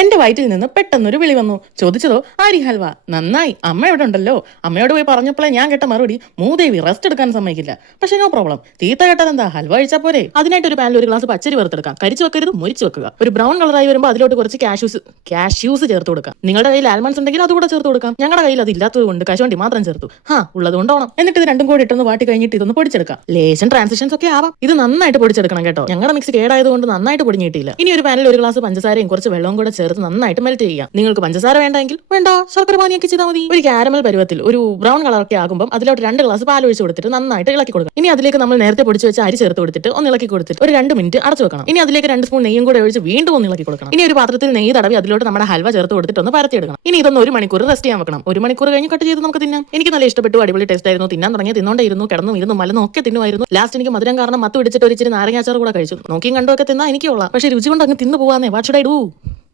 എന്റെ വയറ്റിൽ നിന്ന് പെട്ടെന്നൊരു വിളി വന്നു. ചോദിച്ചതോ ആരി ഹൽവ. നന്നായി, അമ്മ ഇവിടെ ഉണ്ടല്ലോ. അമ്മയോട് പോയി പറഞ്ഞപ്പോഴേ ഞാൻ കേട്ട മറുപടി, മൂദേവി റെസ്റ്റ് എടുക്കാൻ സമ്മതിക്കില്ല. പക്ഷെ നോ പ്രോബ്ലം, തീത്ത കേട്ടതെന്താ, ഹൽവ കഴിച്ചാൽ പോരെ. അതിനായിട്ട് ഒരു പാനിൽ ഒരു ഗ്ലാസ് പച്ചരി വറുത്തെടുക്കാം. കരിച്ചു വെക്കരുത്, മുരിച്ചു വെക്കുക. ഒരു ബ്രൗൺ കളറായി വരുമ്പോൾ അതിലോട്ട് കുറച്ച് കാഷ്യൂസ് ചേർത്ത് കൊടുക്കാം. നിങ്ങളുടെ കയ്യിൽ ആൽമണ്ട്സ് ഉണ്ടെങ്കിൽ അതുകൂടെ ചേർത്ത് കൊടുക്കാം. ഞങ്ങളുടെ കയ്യിൽ അത് ഇല്ലാത്തത് കൊണ്ട് കശുവണ്ടി മാത്രം ചേർത്തു. ഉള്ളത് കൊണ്ടോണം. എന്നിട്ട് ഇത് രണ്ടും കൂടി ഇട്ടൊന്ന് വാട്ടി കഴിഞ്ഞിട്ട് ഇതൊന്ന് പൊടിച്ചെടുക്കാം. ലേശം ട്രാൻസിഷൻസ് ഒക്കെ ആവാം. ഇത് നന്നായിട്ട് പൊടിച്ചെടുക്കണം കേട്ടോ. ഞങ്ങളുടെ മിക്സ് കേടായതുകൊണ്ട് നന്നായിട്ട് പൊടിഞ്ഞ് കിട്ടിയില്ല. ഇനി ഒരു പാനിൽ ഒരു ഗ്ലാസ് പഞ്ചസാരയും കുറച്ച് വെള്ളവും കൂടെ ചേർത്ത് നന്നായിട്ട് മെൽറ്റ് ചെയ്യാം. നിങ്ങൾക്ക് പഞ്ചസാര വേണ്ടെങ്കിൽ വേണ്ട, ശർക്കര പാനിയൊക്കെ ചെയ്താൽ മതി. ഒരു കാരമൽ പരുവത്തിൽ ഒരു ബ്രൗൺ കളറൊക്കെ ആകുമ്പോൾ അതിലോട്ട് 2 ഗ്ലാസ് പാൽ ഒഴിച്ച് കൊടുത്തിട്ട് നന്നായിട്ട് ഇളക്കി കൊടുക്കാം. ഇനി അതിലേക്ക് നമ്മൾ നേരത്തെ പൊടിച്ച് വെച്ച അരി ചേർത്ത് കൊടുത്തിട്ട് ഒന്ന് ഇളക്കി കൊടുത്തിട്ട് ഒരു 2 മിനിറ്റ് അടച്ചു വെക്കണം. ഇനി അതിലേക്ക് 2 സ്പൂൺ നെയ്യും കൂടെ ഒഴിച്ച് വീണ്ടും ഒന്ന് ഇളക്കി കൊടുക്കണം. ഇനി ഒരു പാത്രത്തിൽ നെയ്യ് തടവി അതിലോട്ട് നമ്മുടെ ഹൽവ ചേർത്ത് കൊടുത്തിട്ട് ഒന്ന് പരത്തിയെടുക്കണം. ഇനി ഇതൊന്ന് 1 മണിക്കൂർ റെസ്റ്റ് ചെയ്യാൻ വെക്കണം. 1 മണിക്കൂർ കഴിഞ്ഞ് കട്ട് ചെയ്ത് നമുക്ക് തിന്നാം. എനിക്ക് നല്ല ഇഷ്ടപ്പെട്ടു, അടിപൊളി ടേസ്റ്റ് ആയിരുന്നു. തിന്നാൻ തുടങ്ങിയ തിന്നോണ്ടായിരുന്നു, കിടന്നും ഇരുന്നും മലന്നും ഒക്കെ തിന്നുമായിരുന്നു. ലാസ്റ്റ് എനിക്ക് മധുരം കാരണം മത്ത് പിടിച്ചിട്ട് ഒരു ഇച്ചിരി നാരങ്ങാച്ചാർ കൂടെ കഴിച്ചു. നോക്കിയും കണ്ടുമൊക്കെ തിന്നാ എനിക്കുള്ള, പക്ഷേ രുചി കൊണ്ട് അങ്ങ് തിന്നു പോവാന്നേ. What should I do?